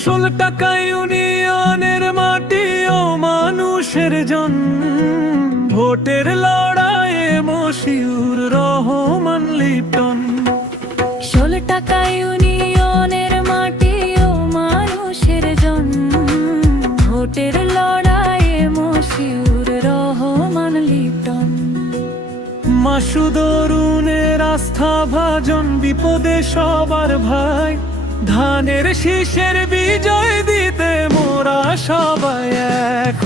ষোল টাকা ইউনিয়নের মাটি ও মানুষের জন ভোটের মশিউর রহমান ষোল টাকা ইউনিয়নের মাটি ও ভোটের লিপটন মাসুদরুণের আস্থা ভাজন বিপদে সবার ভাই। ধানের শীষের বিজয় দিতে মোরা সবাই এক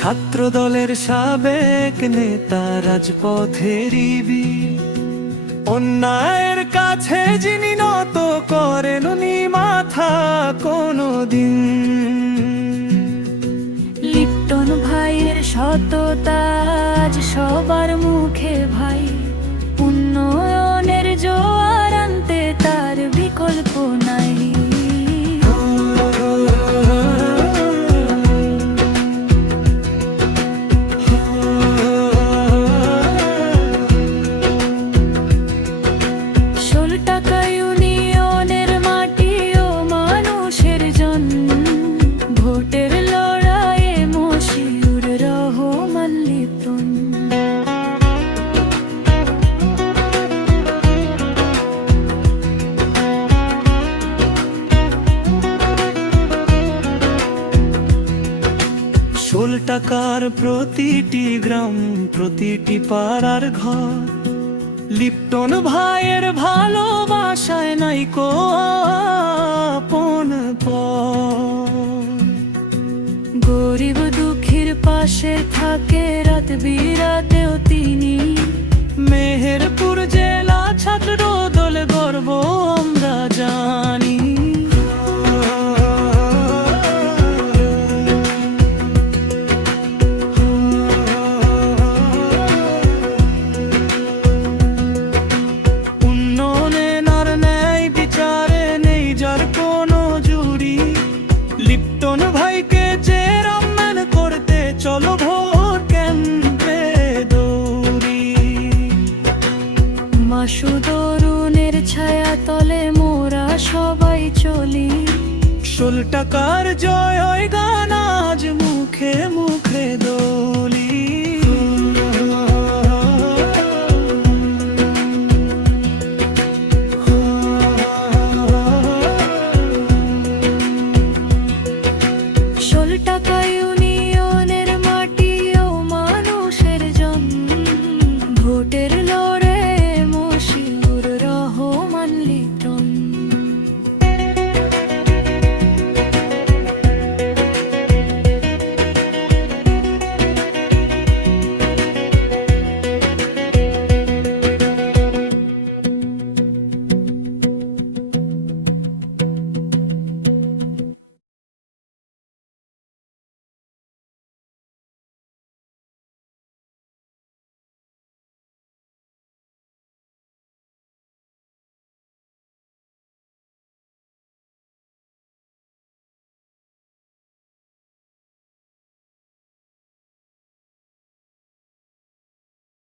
ছাত্র দলের সাবেক নেতা রাজপথের। অন্যায়ের কাছে যিনি নত করেন, উনি মাথা কোনো দিন লিপ্টন ভাইয়ের সততাজ সবার মুখে ভাই টাকার প্রতিটি গ্রাম প্রতিটি পাড়ার ঘর। লিপ্টন ভাইয়ের ভালোবাসায় নাই কো আপন গরিব দুঃখীর পাশে থাকে রাত বিরাতেও তিনি। মেহেরপুর জেলা বলি ষোল টাকার জয় হয় গান আজ মুখে মুখে দোলি? ষোল টাকায়